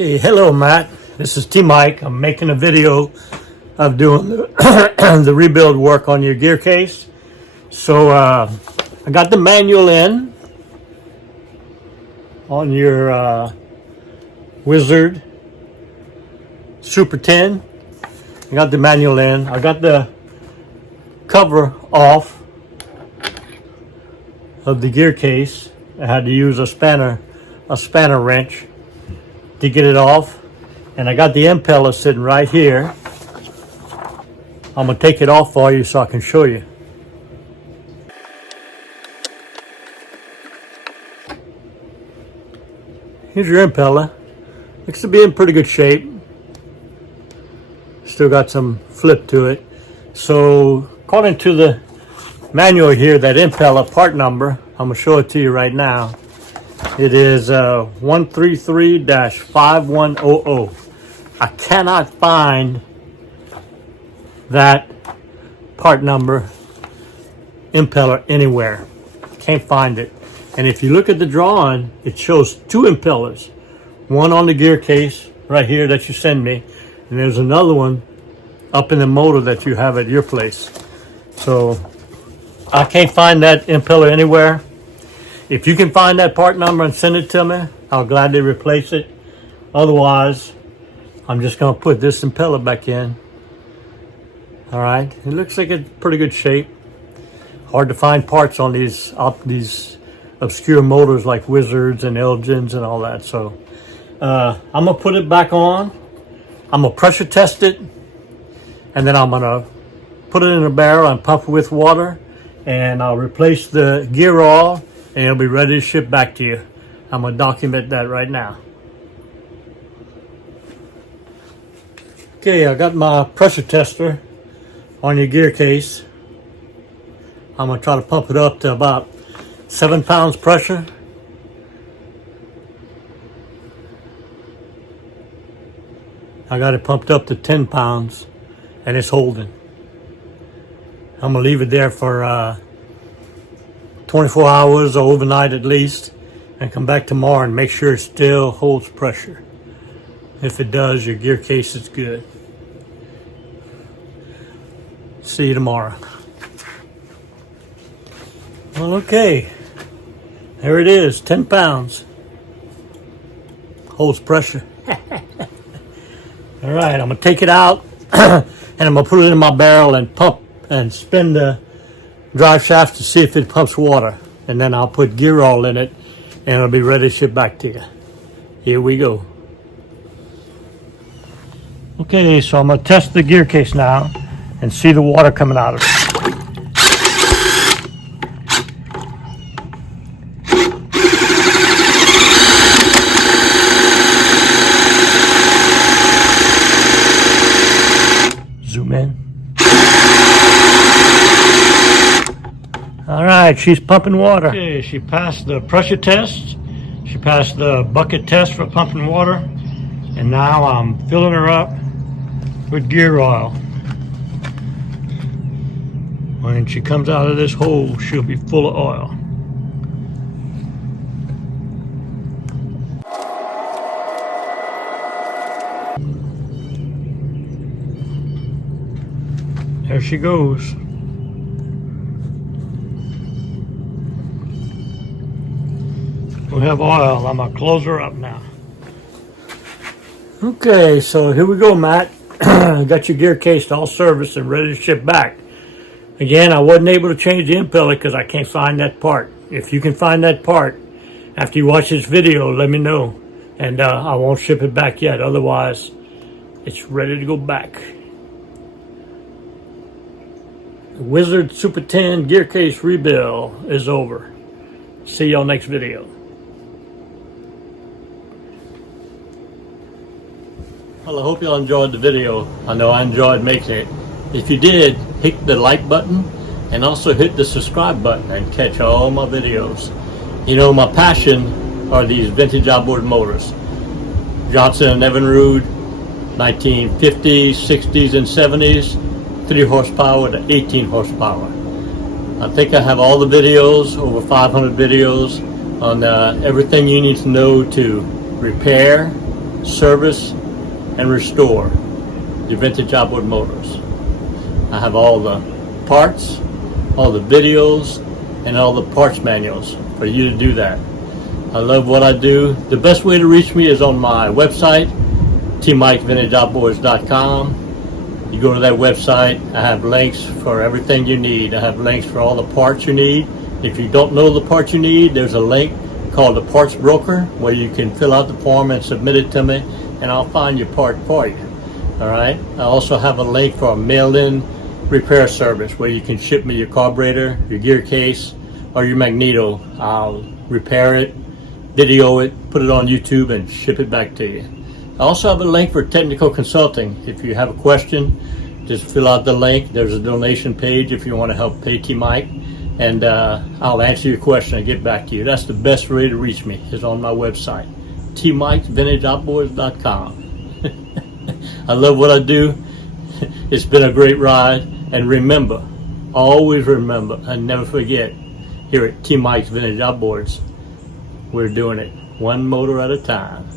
Hey, hello Matt, this is T-Mike. I'm making a video of doing the rebuild work on your gear case. So I got the manual in on your Wizard Super 10. I got the manual in. I got the cover off of the gear case. I had to use a spanner wrench to get it off, and I got the impeller sitting right here. I'm gonna take it off for you so I can show you. Here's your impeller. Looks to be in pretty good shape. Still got some flip to it. So according to the manual here, that impeller part number, I'm gonna show it to you right now. It is 133-5100. I cannot find that part number impeller anywhere. Can't find it. And if you look at the drawing, it shows two impellers. One on the gear case right here that you send me, and there's another one up in the motor that you have at your place. So I can't find that impeller anywhere. If you can find that part number and send it to me, I'll gladly replace it. Otherwise, I'm just gonna put this impeller back in. All right, it looks like it's pretty good shape. Hard to find parts on these obscure motors like Wizards and Elgins and all that. So I'm gonna put it back on. I'm gonna pressure test it, and then I'm gonna put it in a barrel and pump it with water, and I'll replace the gear oil, and it'll be ready to ship back to you. I'm gonna document that right now. Okay, I got my pressure tester on your gear case. I'm gonna try to pump it up to about 7 pounds pressure. I got it pumped up to 10 pounds and it's holding. I'm gonna leave it there for 24 hours or overnight at least, and come back tomorrow and make sure it still holds pressure. If it does, your gear case is good. See you tomorrow. Well, okay. There it is, 10 pounds. Holds pressure. All right, I'm gonna take it out and I'm gonna put it in my barrel and pump and spin the drive shaft to see if it pumps water, and then I'll put gear oil in it and it'll be ready to ship back to you. Here we go. Okay, so I'm gonna test the gear case now and see the water coming out of it. Zoom in. All right, she's pumping water. Okay, she passed the pressure test. She passed the bucket test for pumping water. And now I'm filling her up with gear oil. When she comes out of this hole, she'll be full of oil. There she goes. We have oil. I'm gonna close her up now. Okay, so here we go, Matt. Got your gear case all serviced and ready to ship back. Again, I wasn't able to change the impeller because I can't find that part. If you can find that part after you watch this video, let me know, and I won't ship it back yet. Otherwise, it's ready to go back. The Wizard Super 10 gear case rebuild is over. See y'all next video. Well, I hope y'all enjoyed the video. I know I enjoyed making it. If you did, hit the like button and also hit the subscribe button and catch all my videos. You know, my passion are these vintage outboard motors. Johnson and Evinrude, 1950s, 60s, and 70s, 3 horsepower to 18 horsepower. I think I have all the videos, over 500 videos, on everything you need to know to repair, service and restore your vintage outboard motors. I have all the parts, all the videos, and all the parts manuals for you to do that. I love what I do. The best way to reach me is on my website, tmikevintageoutboards.com. You go to that website, I have links for everything you need. I have links for all the parts you need. If you don't know the parts you need, there's a link called the Parts Broker where you can fill out the form and submit it to me, and I'll find your part for you. All right. I also have a link for a mail-in repair service where you can ship me your carburetor, your gear case, or your magneto. I'll repair it, video it, put it on YouTube, and ship it back to you. I also have a link for technical consulting. If you have a question, just fill out the link. There's a donation page if you want to help pay T-Mike, and I'll answer your question and get back to you. That's the best way to reach me, is on my website, tmikevintageoutboards.com. I love what I do. It's been a great ride. And remember, always remember, and never forget, here at T-Mike's Vintage Outboards, we're doing it one motor at a time.